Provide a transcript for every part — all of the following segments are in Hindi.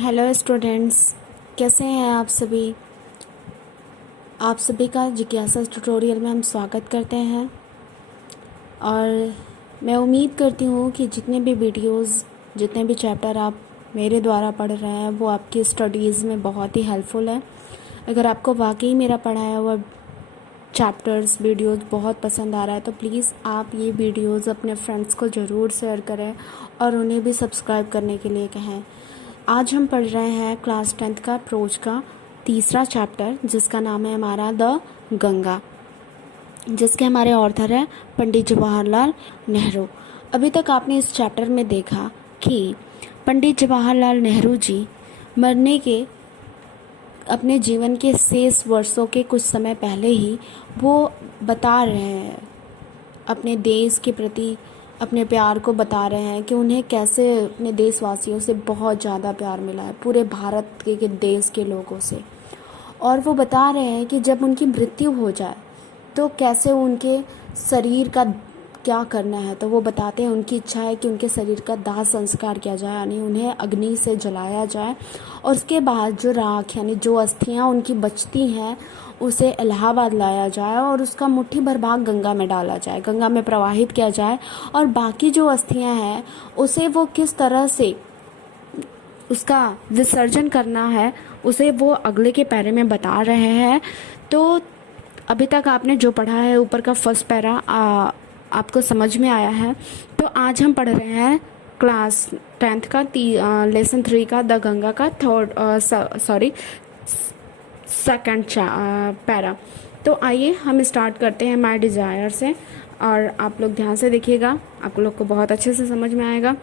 हेलो स्टूडेंट्स, कैसे हैं आप सभी। आप सभी का जिज्ञासा ट्यूटोरियल में हम स्वागत करते हैं और मैं उम्मीद करती हूँ कि जितने भी वीडियोस, जितने भी चैप्टर आप मेरे द्वारा पढ़ रहे हैं वो आपकी स्टडीज़ में बहुत ही हेल्पफुल है। अगर आपको वाकई मेरा पढ़ाया हुआ चैप्टर्स वीडियोस बहुत पसंद आ रहा है तो प्लीज़ आप ये वीडियोस अपने फ्रेंड्स को ज़रूर शेयर करें और उन्हें भी सब्सक्राइब करने के लिए कहें। आज हम पढ़ रहे हैं क्लास 10th का प्रोज का तीसरा चैप्टर, जिसका नाम है हमारा द गंगा, जिसके हमारे ऑथर हैं पंडित जवाहरलाल नेहरू। अभी तक आपने इस चैप्टर में देखा कि पंडित जवाहरलाल नेहरू जी मरने के अपने जीवन के शेष वर्षों के कुछ समय पहले ही वो बता रहे हैं, अपने देश के प्रति अपने प्यार को बता रहे हैं कि उन्हें कैसे अपने देशवासियों से बहुत ज़्यादा प्यार मिला है, पूरे भारत के देश के लोगों से। और वो बता रहे हैं कि जब उनकी मृत्यु हो जाए तो कैसे उनके शरीर का क्या करना है। तो वो बताते हैं उनकी इच्छा है कि उनके शरीर का दाह संस्कार किया जाए, यानी उन्हें अग्नि से जलाया जाए और उसके बाद जो राख यानी जो अस्थियां उनकी बचती हैं उसे इलाहाबाद लाया जाए और उसका मुट्ठी भर भाग गंगा में डाला जाए, गंगा में प्रवाहित किया जाए। और बाकी जो अस्थियां हैं उसे वो किस तरह से उसका विसर्जन करना है उसे वो अगले के पैरे में बता रहे हैं। तो अभी तक आपने जो पढ़ा है ऊपर का फर्स्ट पैरा आपको समझ में आया है। तो आज हम पढ़ रहे हैं क्लास 10th का लेसन 3 का द गंगा का सेकंड पैरा। तो आइए हम स्टार्ट करते हैं माय डिज़ायर से, और आप लोग ध्यान से देखिएगा, आप लोग को बहुत अच्छे से समझ में आएगा।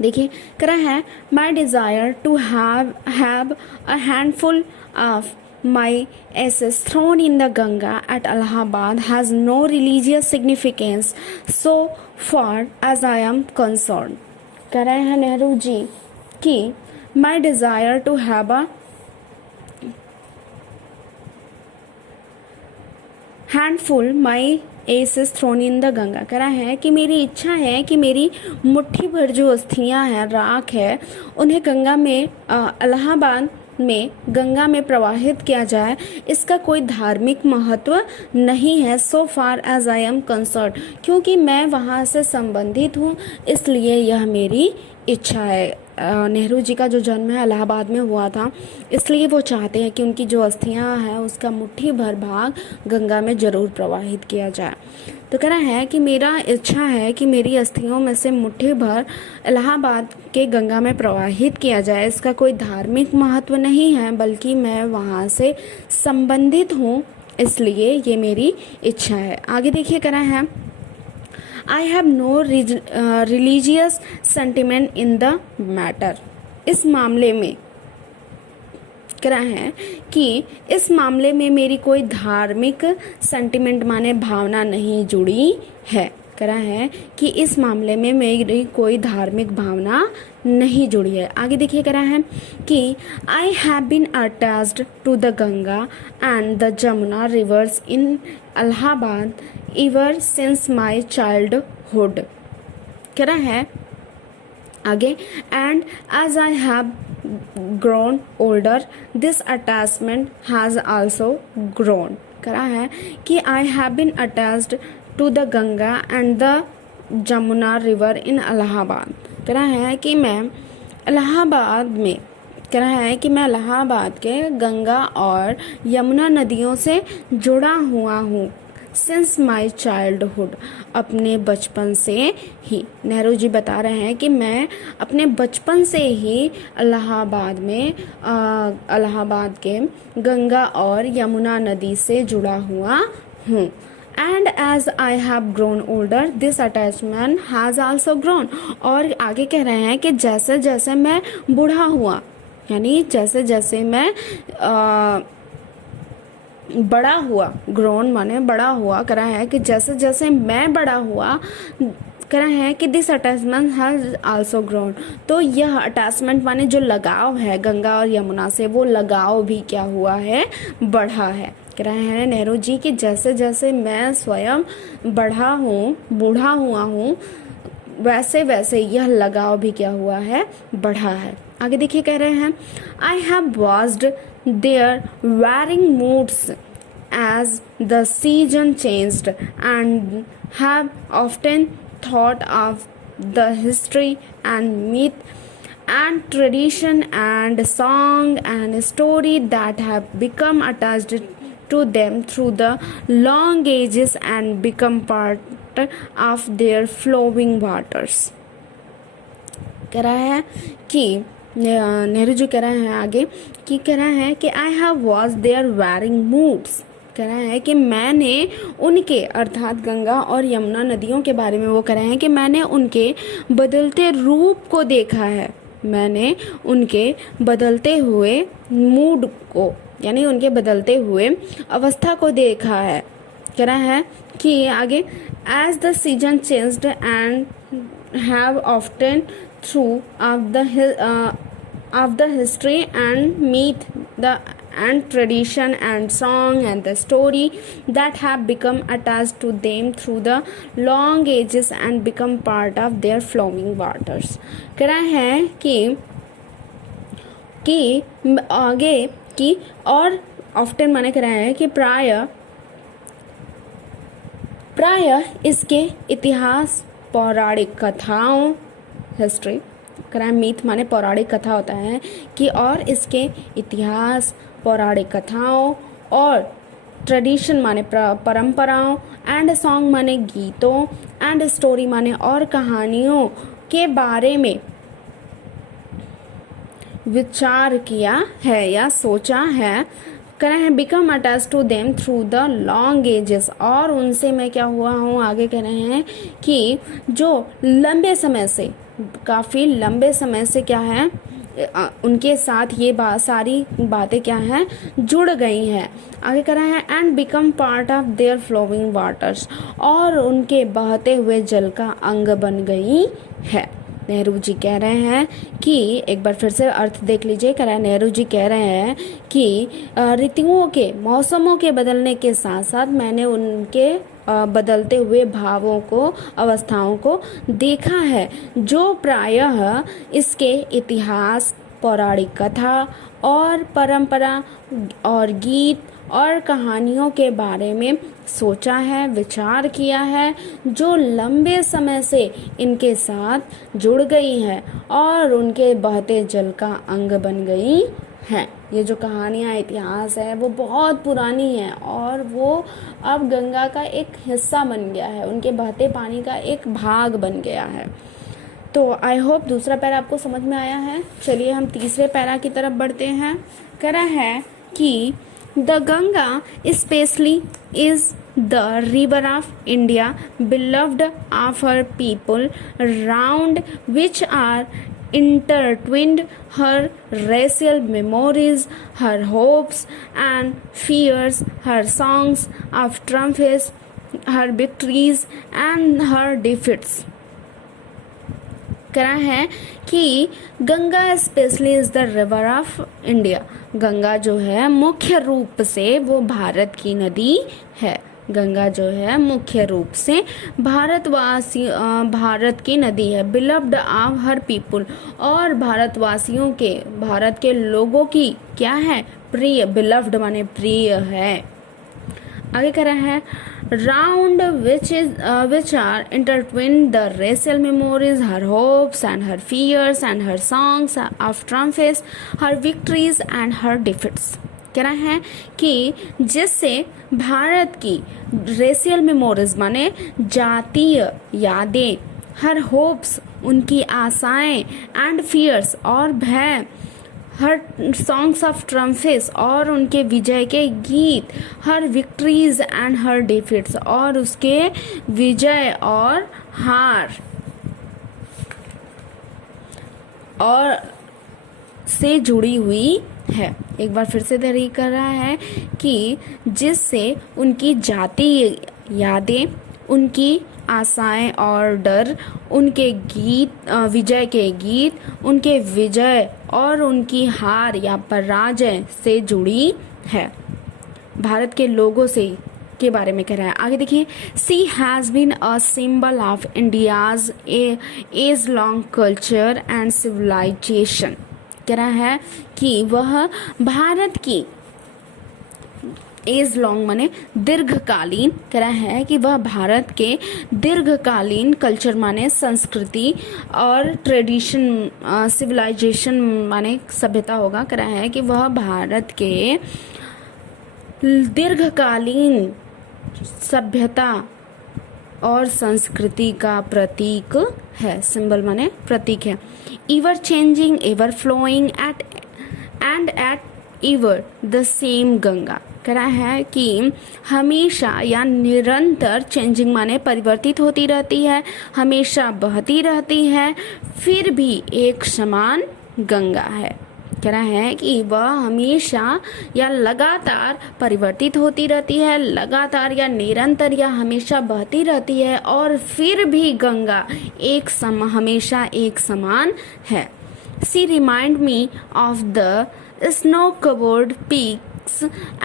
देखिए करा है, my desire to have a handful of my ashes thrown in the Ganga at Allahabad has no religious significance so far as I am concerned। कह रहे हैं नेहरू जी कि my desire to have a handful my ashes thrown in the Ganga. कह रहा है कि मेरी इच्छा है कि मेरी मुट्ठी भर जो अस्थियां हैं, राख है, उन्हें गंगा में इलाहाबाद में गंगा में प्रवाहित किया जाए। इसका कोई धार्मिक महत्व नहीं है so far as I am concerned, क्योंकि मैं वहाँ से संबंधित हूँ, इसलिए यह मेरी इच्छा है। नेहरू जी का जो जन्म है इलाहाबाद में हुआ था, इसलिए वो चाहते हैं कि उनकी जो अस्थियां हैं उसका मुट्ठी भर भाग गंगा में ज़रूर प्रवाहित किया जाए। तो कह रहा है कि मेरा इच्छा है कि मेरी अस्थियों में से मुट्ठी भर इलाहाबाद के गंगा में प्रवाहित किया जाए। इसका कोई धार्मिक महत्व नहीं है, बल्कि मैं वहाँ से संबंधित हूँ, इसलिए ये मेरी इच्छा है। आगे देखिए कह रहा है, I have no religious sentiment in the matter। इस मामले में कह रहा है कि इस मामले में मेरी कोई धार्मिक सेंटिमेंट माने भावना नहीं जुड़ी है। कह रहा है कि इस मामले में मेरी कोई धार्मिक भावना नहीं जुड़ी है। आगे देखिए कह रहा है कि I have been attached to the Ganga and the Jamuna rivers in Allahabad ever since my childhood। कह रहा है आगे, and as I have grown older this attachment has also grown। कह रहा है कि I have been attached to the Ganga and the Jamuna river in Allahabad। कह रहा है कि मैं इलाहाबाद में कह रहा है कि मैं इलाहाबाद के गंगा और यमुना नदियों से जुड़ा हुआ हूँ। सिंस माई चाइल्डहुड, अपने बचपन से ही। नेहरू जी बता रहे हैं कि मैं अपने बचपन से ही इलाहाबाद के गंगा और यमुना नदी से जुड़ा हुआ हूँ। And as I have grown older this attachment has also grown. और आगे कह रहे हैं कि जैसे जैसे मैं बूढ़ा हुआ, यानी जैसे जैसे मैं बड़ा हुआ, ग्रोन माने बड़ा हुआ, कह रहा है कि जैसे जैसे मैं बड़ा हुआ, कह रहा है कि this attachment has also grown. तो यह अटैचमेंट माने जो लगाव है गंगा और यमुना से, वो लगाव भी क्या हुआ है, बढ़ा है। कह रहे हैं नेहरू जी कि जैसे जैसे मैं स्वयं बढ़ा हूँ, बूढ़ा हुआ हूँ, वैसे वैसे यह लगाव भी क्या हुआ है, बढ़ा है। आगे देखिए कह रहे हैं, I have watched their varying moods as the season changed and have often thought of the history and myth and tradition and song and story that have become attached to them through the long ages and become part of their flowing waters। कह रहा है कि नेहरू जी कह रहे हैं आगे कि कह रहा है कि I have watch their varying moods. कह रहा है कि मैंने उनके अर्थात गंगा और यमुना नदियों के बारे में वो कह रहे हैं कि मैंने उनके बदलते रूप को देखा है, मैंने उनके बदलते हुए मूड को यानी उनके बदलते हुए अवस्था को देखा है। कह रहा है कि आगे as the season changed and have often through of the history and myth and tradition and song and the story that have become attached to them through the long ages and become part of their flowing waters। कह रहा है कि आगे कि और often माने कह रहा है कि प्राय इसके इतिहास पौराणिक कथाओं हिस्ट्री करा मीथ माने पौराणिक कथा होता है कि और इसके इतिहास पौराणिक कथाओं और ट्रेडिशन माने परंपराओं एंड सॉन्ग माने गीतों एंड स्टोरी माने और कहानियों के बारे में विचार किया है या सोचा है। कह रहे हैं become attach to them through the long ages और उनसे मैं क्या हुआ हूँ। आगे कह रहे हैं कि जो लंबे समय से काफ़ी लंबे समय से क्या है उनके साथ ये सारी बातें क्या हैं जुड़ गई हैं। आगे कह रहा है and become part of their flowing waters और उनके बहते हुए जल का अंग बन गई है। नेहरू जी कह रहे हैं कि एक बार फिर से अर्थ देख लीजिए। कह रहा है नेहरू जी कह रहे हैं कि ऋतुओं के मौसमों के बदलने के साथ साथ मैंने उनके बदलते हुए भावों को अवस्थाओं को देखा है जो प्रायः इसके इतिहास पौराणिक कथा और परंपरा और गीत और कहानियों के बारे में सोचा है विचार किया है जो लंबे समय से इनके साथ जुड़ गई है और उनके बहते जल का अंग बन गई है। ये जो कहानियाँ इतिहास है वो बहुत पुरानी है और वो अब गंगा का एक हिस्सा बन गया है, उनके बहते पानी का एक भाग बन गया है। तो आई होप दूसरा पैरा आपको समझ में आया है। चलिए हम तीसरे पैरा की तरफ बढ़ते हैं। कह रहा है कि the Ganga specially is the river of India, beloved of her people, round which are intertwined her racial memories, her hopes and fears, her songs of triumphs, her victories and her defeats। कह रहा है कि Ganga specially is the river of India. Ganga जो है मुख्य रूप से वो भारत की नदी है। गंगा जो है मुख्य रूप से भारत की नदी है। बिलव्ड ऑफ हर पीपुल और भारत के लोगों की क्या है प्रिय। बिलव्ड माने प्रिय है। आगे कह रहा है round which are intertwined the racial memories, her hopes and her fears and her songs of triumphs, her victories and her defeats। कह रहा है कि जिससे भारत की रेशियल मेमोरीज माने जातीय यादें, हर होप्स उनकी आशाएं एंड फियर्स और भय, हर सॉन्ग्स ऑफ ट्रम्फेस और उनके विजय के गीत, हर विक्ट्रीज एंड हर डिफीट्स और उसके विजय और हार और से जुड़ी हुई है। एक बार फिर से तहरीर कर रहा है कि जिससे उनकी जातीय यादें, उनकी आशाएं और डर, उनके गीत विजय के गीत, उनके विजय और उनकी हार या पराजय से जुड़ी है। भारत के लोगों से के बारे में कह रहा है। आगे देखिए, she has been a symbol of India's age long culture and civilization. कह रहा है कि वह भारत की एज लॉन्ग माने दीर्घकालीन, कह रहा है कि वह भारत के दीर्घकालीन कल्चर माने संस्कृति और ट्रेडिशन, सिविलाइजेशन माने सभ्यता होगा। कह रहा है कि वह भारत के दीर्घकालीन सभ्यता और संस्कृति का प्रतीक है। सिंबल माने प्रतीक है। Ever changing, ever flowing at ever the same Ganga. कह रहा है कि हमेशा या निरंतर, चेंजिंग माने परिवर्तित होती रहती है, हमेशा बहती रहती है, फिर भी एक समान गंगा है। कह रहा है कि वह हमेशा या लगातार परिवर्तित होती रहती है, लगातार या निरंतर या हमेशा बहती रहती है, और फिर भी गंगा हमेशा एक समान है। She remind me of the snow covered peaks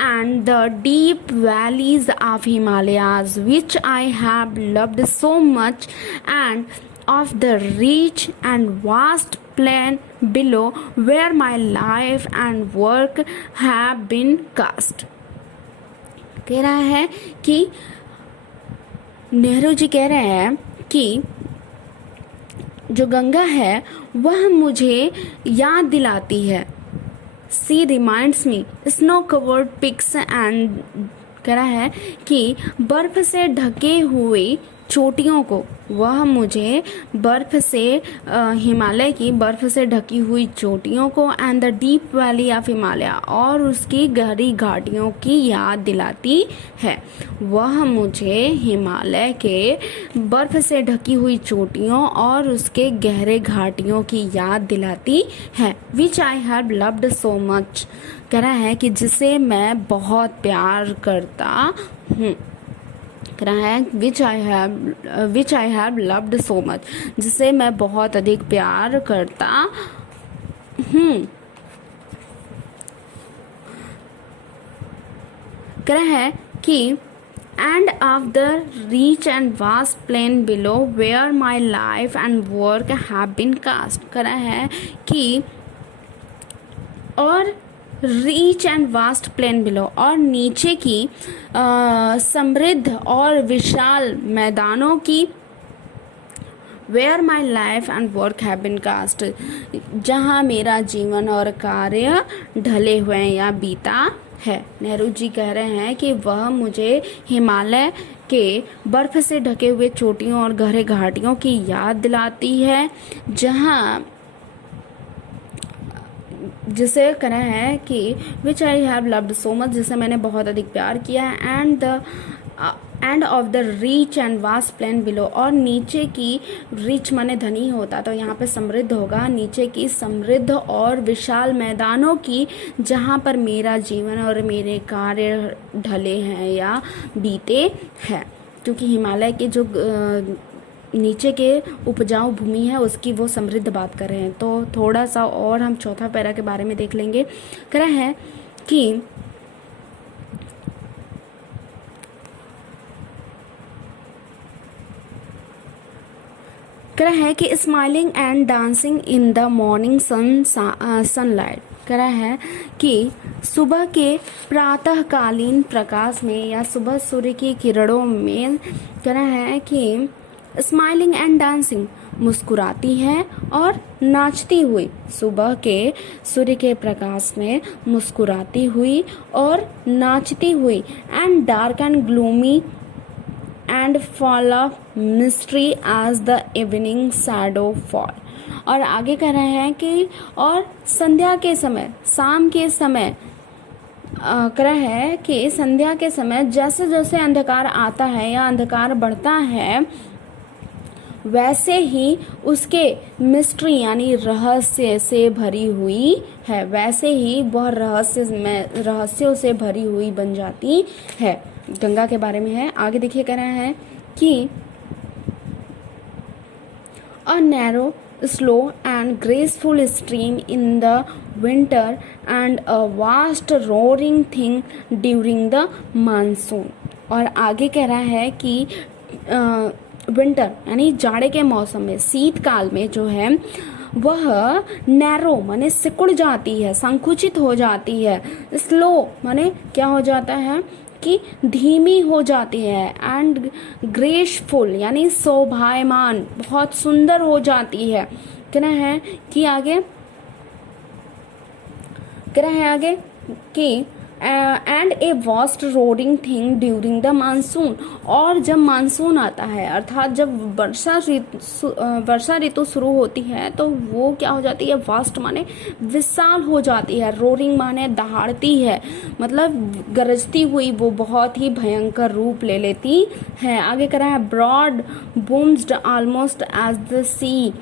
and the deep valleys of Himalayas, which I have loved so much, and of the rich and vast plain below where my life and work have been cast। कह रहा है कि नेहरू जी कह रहे हैं कि जो गंगा है वह मुझे याद दिलाती है। She reminds me snow covered peaks and, कह रहा है कि बर्फ से ढके हुए चोटियों को, वह मुझे बर्फ से, हिमालय की बर्फ से ढकी हुई चोटियों को, and the deep valley of Himalaya, और उसकी गहरी घाटियों की याद दिलाती है। वह मुझे हिमालय के बर्फ से ढकी हुई चोटियों और उसके गहरे घाटियों की याद दिलाती है। Which I have loved so much. कह रहा है कि जिसे मैं बहुत प्यार करता हूँ। कह रहा है which I have loved so much, जिसे मैं बहुत अधिक प्यार करता हूँ। कह रहा है कि and of the rich and vast plain below where my life and work have been cast. कह रहा है कि और rich and vast plain below, और नीचे की समृद्ध और विशाल मैदानों की, where my life and work have been cast, जहाँ मेरा जीवन और कार्य ढले हुए या बीता है। नेहरू जी कह रहे हैं कि वह मुझे हिमालय के बर्फ से ढके हुए चोटियों और गहरे घाटियों की याद दिलाती है, जहाँ जिसे कहना है कि which I have loved so much, जिसे मैंने बहुत अधिक प्यार किया है, and of the rich and vast plain below, और नीचे की, रिच माने धनी होता तो यहाँ पे समृद्ध होगा, नीचे की समृद्ध और विशाल मैदानों की, जहाँ पर मेरा जीवन और मेरे कार्य ढले हैं या बीते हैं। क्योंकि हिमालय के जो नीचे के उपजाऊ भूमि है उसकी वो समृद्ध बात कर रहे हैं। तो थोड़ा सा और हम चौथा पैरा के बारे में देख लेंगे। कह रहा है कि कह रहा है कि smiling and dancing in the morning sunlight. कह रहा है कि सुबह के प्रातःकालीन प्रकाश में या सुबह सूर्य की किरणों में, कह रहा है कि स्माइलिंग एंड डांसिंग, मुस्कुराती है और नाचती हुई, सुबह के सूर्य के प्रकाश में मुस्कुराती हुई और नाचती हुई, and dark and gloomy and full of mystery as the evening shadow fall. और आगे कह रहे हैं कि और संध्या के समय, शाम के समय, कह रहा है कि संध्या के समय जैसे जैसे अंधकार आता है या अंधकार बढ़ता है, वैसे ही उसके मिस्ट्री यानी रहस्य से भरी हुई है, वैसे ही वह रहस्यों से भरी हुई बन जाती है। गंगा के बारे में है। आगे देखिए, कह रहा है कि a narrow slow and graceful stream in the winter and a vast roaring thing during the monsoon. और आगे कह रहा है कि विंटर यानी जाड़े के मौसम में, शीतकाल में जो है वह नैरो माने सिकुड़ जाती है, संकुचित हो जाती है। स्लो माने क्या हो जाता है कि धीमी हो जाती है। एंड ग्रेसफुल यानी शोभायमान, बहुत सुंदर हो जाती है। कहना है कि आगे कि and a vast roading thing during the monsoon, और जब मानसून आता है अर्थात जब वर्षा ऋतु शुरू होती है तो वो क्या हो जाती है, वास्ट माने विशाल हो जाती है, रोरिंग माने दहाड़ती है, मतलब गरजती हुई वो बहुत ही भयंकर रूप ले लेती है। आगे कह रहा है ब्रॉड बूम्स्ड ऑलमोस्ट एज द सी,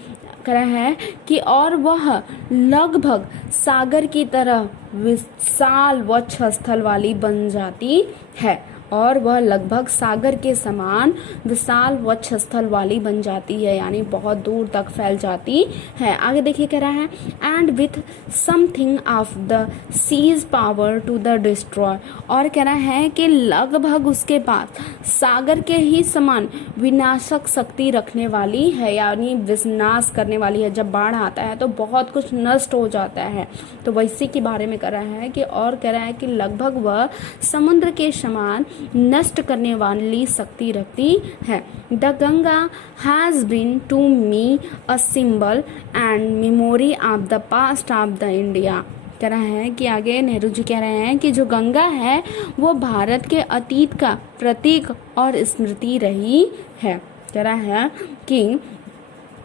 कह रहा है कि और वह लगभग सागर की तरह विशाल वक्षस्थल वाली बन जाती है, और वह लगभग सागर के समान विशाल वक्षस्थल वाली बन जाती है, यानी बहुत दूर तक फैल जाती है। आगे देखिए कह रहा है and with something of the sea's power to the destroy, और कह रहा है कि लगभग उसके पास सागर के ही समान विनाशक शक्ति रखने वाली है, यानी विनाश करने वाली है। जब बाढ़ आता है तो बहुत कुछ नष्ट हो जाता है, तो वैसे के बारे में कह रहा है कि, और कह रहा है कि लगभग वह समुद्र के समान नष्ट करने वाली शक्ति रखती है। The Ganga has been to me a symbol and memory of the past of the India. कह रहा है कि आगे नेहरू जी कह रहे हैं कि जो गंगा है वो भारत के अतीत का प्रतीक और स्मृति रही है। कह रहा है कि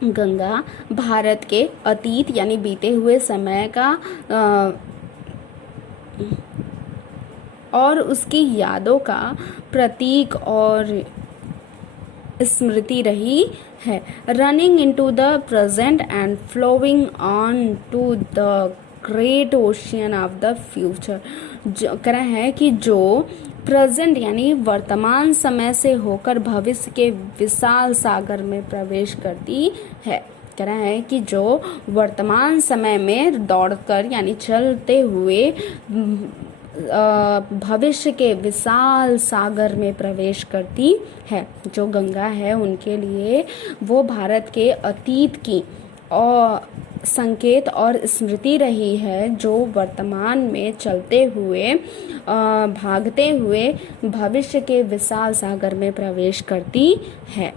गंगा भारत के अतीत यानी बीते हुए समय का और उसकी यादों का प्रतीक और स्मृति रही है। Running into the present and flowing on to the great ocean of the future. जो कह रहा है कि जो प्रेजेंट यानी वर्तमान समय से होकर भविष्य के विशाल सागर में प्रवेश करती है। कह रहा है कि जो वर्तमान समय में दौड़कर यानी चलते हुए भविष्य के विशाल सागर में प्रवेश करती है। जो गंगा है उनके लिए वो भारत के अतीत की और संकेत और स्मृति रही है, जो वर्तमान में चलते हुए भागते हुए भविष्य के विशाल सागर में प्रवेश करती है।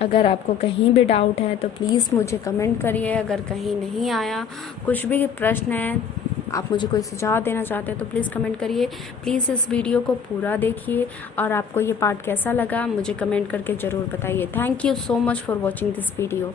अगर आपको कहीं भी डाउट है तो प्लीज़ मुझे कमेंट करिए। अगर कहीं नहीं आया, कुछ भी प्रश्न है, आप मुझे कोई सुझाव देना चाहते हैं तो प्लीज़ कमेंट करिए। प्लीज़ इस वीडियो को पूरा देखिए और आपको ये पार्ट कैसा लगा मुझे कमेंट करके ज़रूर बताइए। Thank you so much for watching this video.